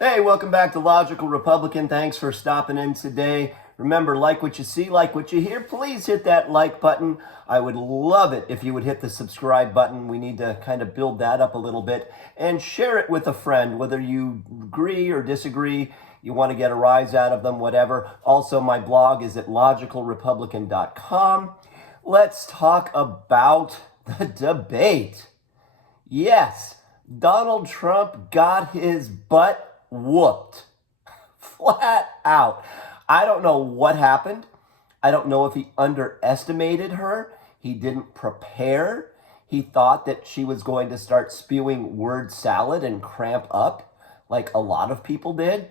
Hey, welcome back to Logical Republican. Thanks for stopping in today. Remember, like what you see, like what you hear. Please hit that like button. I would love it if you would hit the subscribe button. We need to kind of build that up a little bit and share it with a friend, whether you agree or disagree, you want to get a rise out of them, whatever. Also, my blog is at logicalrepublican.com. Let's talk about the debate. Yes, Donald Trump got his butt whooped. Flat out. I don't know what happened. I don't know if he underestimated her. He didn't prepare. He thought that she was going to start spewing word salad and cramp up like a lot of people did.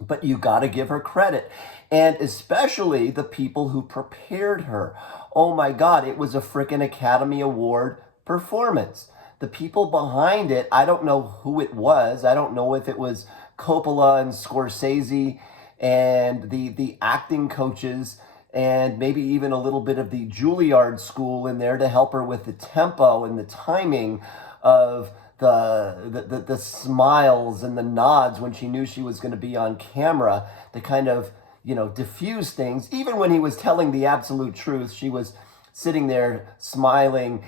But you got to give her credit. And especially the people who prepared her. Oh my God, it was a freaking Academy Award performance. The people behind it, I don't know who it was. I don't know if it was Coppola and Scorsese and the acting coaches and maybe even a little bit of the Juilliard school in there to help her with the tempo and the timing of the smiles and the nods when she knew she was going to be on camera to kind of, diffuse things. Even when he was telling the absolute truth, she was sitting there smiling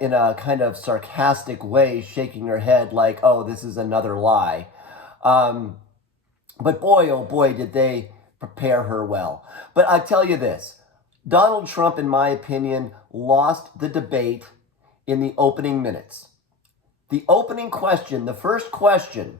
in a kind of sarcastic way, shaking her head like, oh, this is another lie. But boy, oh boy, did they prepare her well. But I tell you this, Donald Trump, in my opinion, lost the debate in the opening minutes. The opening question, the first question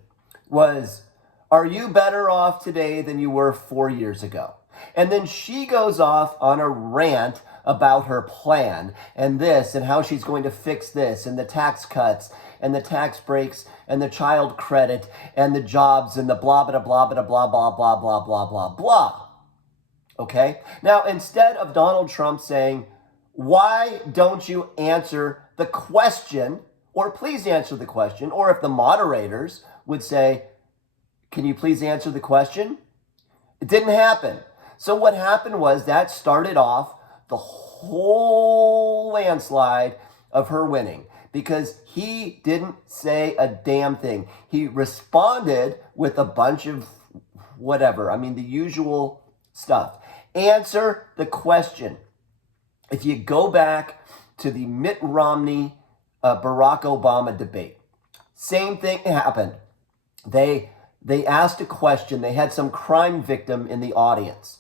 was, are you better off today than you were 4 years ago? And then she goes off on a rant about her plan and this and how she's going to fix this and the tax cuts and the tax breaks and the child credit and the jobs and the blah, blah, blah, blah, blah, blah, blah, blah, blah, blah, blah. Okay? Now, instead of Donald Trump saying, why don't you answer the question, or please answer the question, or if the moderators would say, can you please answer the question? It didn't happen. So what happened was that started off the whole landslide of her winning because he didn't say a damn thing. He responded with a bunch of whatever. I mean, the usual stuff. Answer the question. If you go back to the Mitt Romney, Barack Obama debate, same thing happened. They asked a question. They had some crime victim in the audience.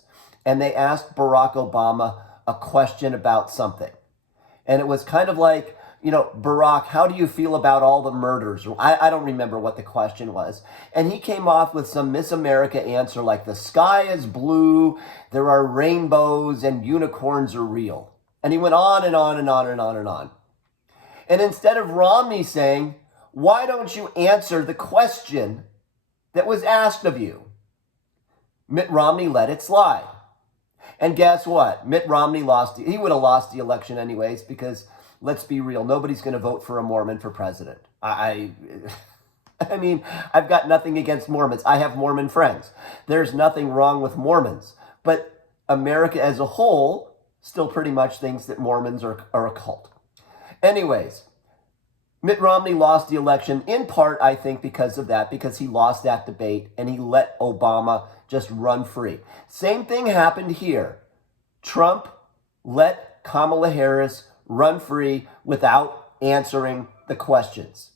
And they asked Barack Obama a question about something. And it was kind of like, Barack, how do you feel about all the murders? I don't remember what the question was. And he came off with some Miss America answer like, the sky is blue, there are rainbows, and unicorns are real. And he went on and on and on and on and on. And instead of Romney saying, why don't you answer the question that was asked of you? Mitt Romney let it slide. And guess what? Mitt Romney lost. He would have lost the election anyways because, let's be real, nobody's going to vote for a Mormon for president. I mean, I've got nothing against Mormons. I have Mormon friends. There's nothing wrong with Mormons. But America as a whole still pretty much thinks that Mormons are a cult. Anyways, Mitt Romney lost the election in part, I think, because of that, because he lost that debate and he let Obama just run free. Same thing happened here. Trump let Kamala Harris run free without answering the questions.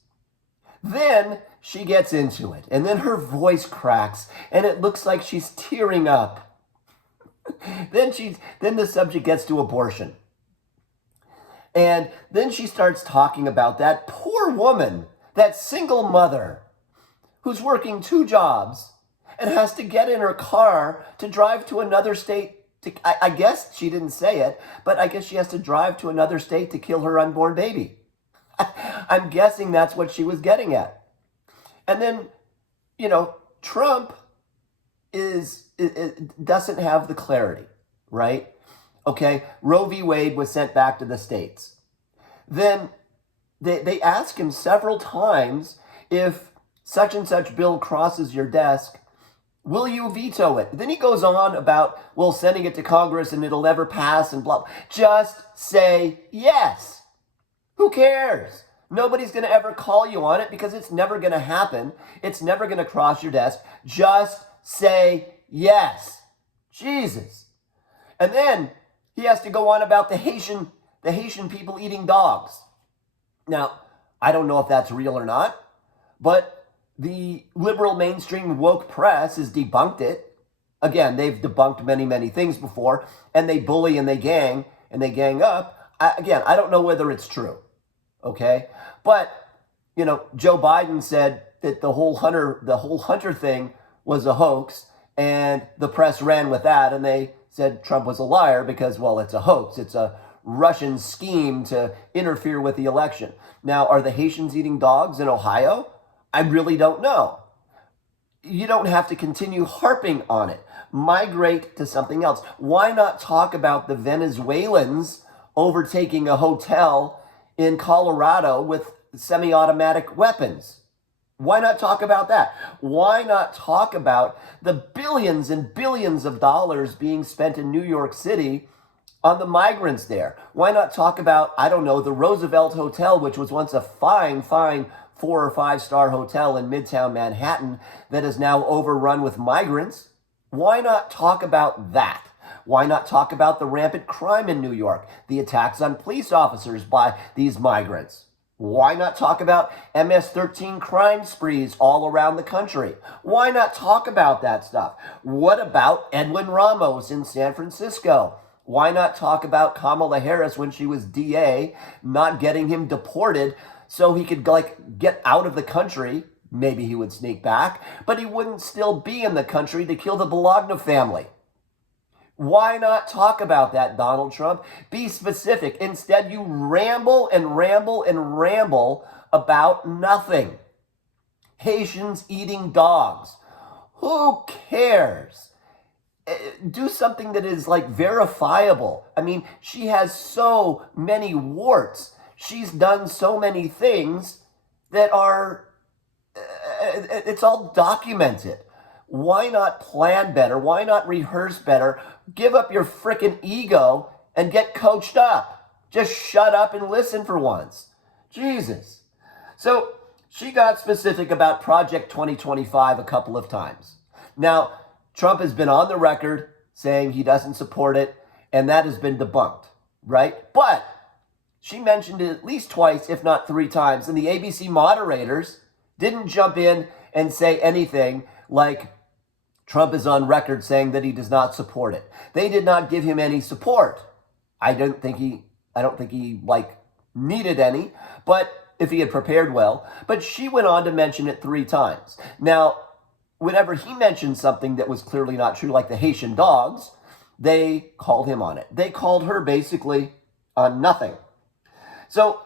Then she gets into it, and then her voice cracks, and it looks like she's tearing up. Then the subject gets to abortion. And then she starts talking about that poor woman, that single mother who's working 2 jobs and has to get in her car to drive to another state. I guess she didn't say it, but I guess she has to drive to another state to kill her unborn baby. I'm guessing that's what she was getting at. And then, Trump doesn't have the clarity, right? Okay, Roe v. Wade was sent back to the states. Then they ask him several times, if such and such bill crosses your desk, will you veto it? Then he goes on about, well, sending it to Congress and it'll never pass and blah. Just say yes. Who cares? Nobody's going to ever call you on it because it's never going to happen. It's never going to cross your desk. Just say yes. Jesus. And then he has to go on about the Haitian people eating dogs. Now, I don't know if that's real or not, but the liberal mainstream woke press has debunked it. Again, they've debunked many, many things before, and they bully and they gang up. I don't know whether it's true, okay? But, Joe Biden said that the whole Hunter thing was a hoax, and the press ran with that, and they said Trump was a liar because, well, it's a hoax. It's a Russian scheme to interfere with the election. Now, are the Haitians eating dogs in Ohio? I really don't know. You don't have to continue harping on it. Migrate to something else. Why not talk about the Venezuelans overtaking a hotel in Colorado with semi-automatic weapons? Why not talk about that? Why not talk about the billions and billions of dollars being spent in New York City on the migrants there? Why not talk about, the Roosevelt Hotel, which was once a fine 4 or 5 star hotel in Midtown Manhattan that is now overrun with migrants? Why not talk about that? Why not talk about the rampant crime in New York, the attacks on police officers by these migrants? Why not talk about MS-13 crime sprees all around the country? Why not talk about that stuff? What about Edwin Ramos in San Francisco? Why not talk about Kamala Harris when she was DA, not getting him deported so he could get out of the country? Maybe he would sneak back, but he wouldn't still be in the country to kill the Bologna family. Why not talk about that, Donald Trump? Be specific. Instead, you ramble and ramble and ramble about nothing. Haitians eating dogs. Who cares? Do something that is verifiable. I mean, she has so many warts. She's done so many things that are, it's all documented. Why not plan better? Why not rehearse better? Give up your frickin' ego and get coached up. Just shut up and listen for once. Jesus. So she got specific about Project 2025 a couple of times. Now, Trump has been on the record saying he doesn't support it, and that has been debunked, right? But she mentioned it at least twice, if not 3 times, and the ABC moderators didn't jump in and say anything like Trump is on record saying that he does not support it. They did not give him any support. I don't think he needed any, but if he had prepared well. But she went on to mention it 3 times. Now, whenever he mentioned something that was clearly not true, like the Haitian dogs, they called him on it. They called her basically on nothing. So,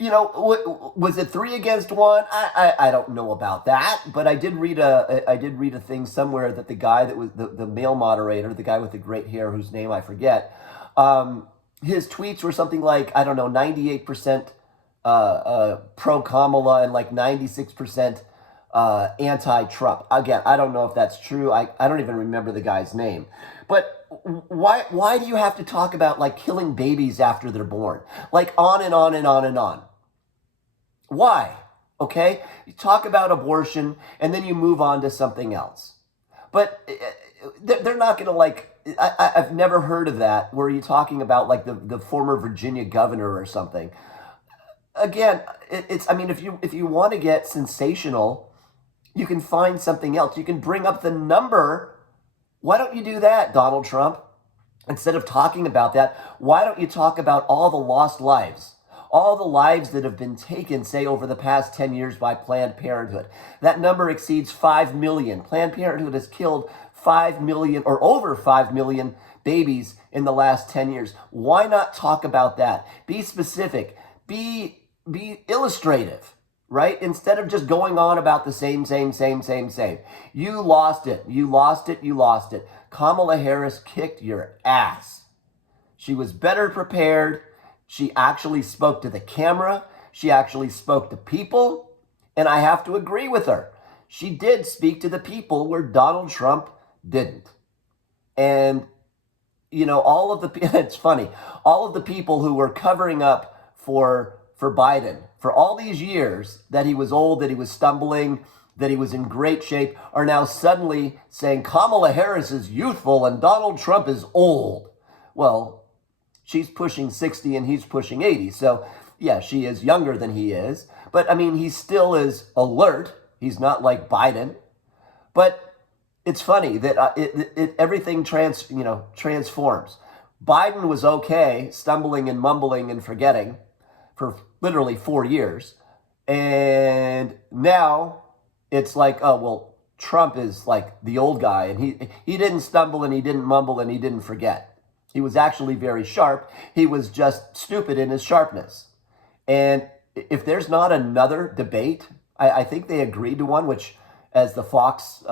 was it 3 against 1? I don't know about that, but I did read a thing somewhere that the guy that was the male moderator, the guy with the great hair whose name I forget, his tweets were something like 98% pro Kamala and 96% anti-Trump. Again, I don't know if that's true. I don't even remember the guy's name, but why do you have to talk about killing babies after they're born? On and on and on and on. Why? Okay? You talk about abortion and then you move on to something else. But they're not going to I've never heard of that where you're talking about the former Virginia governor or something. Again, if you want to get sensational, you can find something else. You can bring up the number. Why don't you do that, Donald Trump? Instead of talking about that, why don't you talk about all the lost lives? All the lives that have been taken, say, over the past 10 years by Planned Parenthood. That number exceeds 5 million. Planned Parenthood has killed 5 million or over 5 million babies in the last 10 years. Why not talk about that? Be specific. Be illustrative, right? Instead of just going on about the same. You lost it. Kamala Harris kicked your ass. She was better prepared. She actually spoke to the camera. She actually spoke to people. And I have to agree with her. She did speak to the people where Donald Trump didn't. And, it's funny. All of the people who were covering up for for Biden for all these years that he was old, that he was stumbling, that he was in great shape, are now suddenly saying Kamala Harris is youthful and Donald Trump is old. Well, she's pushing 60 and he's pushing 80. So, yeah, she is younger than he is. But, I mean, he still is alert. He's not like Biden. But it's funny that everything transforms. Biden was okay, stumbling and mumbling and forgetting for literally 4 years. And now it's like, oh, well, Trump is like the old guy. And he didn't stumble and he didn't mumble and he didn't forget. He was actually very sharp. He was just stupid in his sharpness. And if there's not another debate, I think they agreed to one, which, as the Fox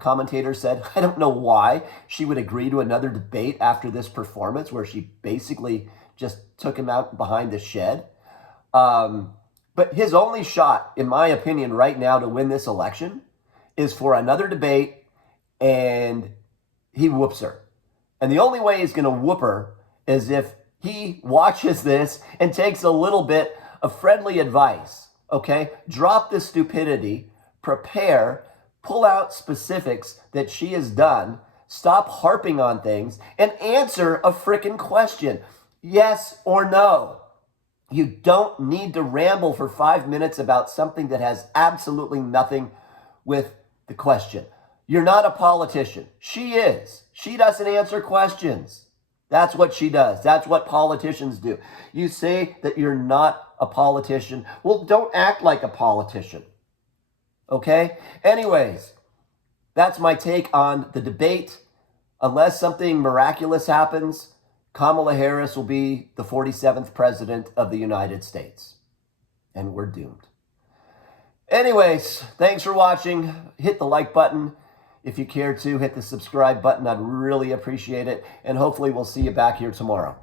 commentator said, I don't know why she would agree to another debate after this performance where she basically just took him out behind the shed. But his only shot, in my opinion, right now to win this election is for another debate and he whoops her. And the only way he's going to whoop her is if he watches this and takes a little bit of friendly advice, okay? Drop the stupidity, prepare, pull out specifics that she has done, stop harping on things, and answer a frickin' question. Yes or no. You don't need to ramble for 5 minutes about something that has absolutely nothing with the question. You're not a politician. She is. She doesn't answer questions. That's what she does. That's what politicians do. You say that you're not a politician. Well, don't act like a politician. Okay? Anyways, that's my take on the debate. Unless something miraculous happens, Kamala Harris will be the 47th president of the United States. And we're doomed. Anyways, thanks for watching. Hit the like button. If you care to, hit the subscribe button. I'd really appreciate it. And hopefully we'll see you back here tomorrow.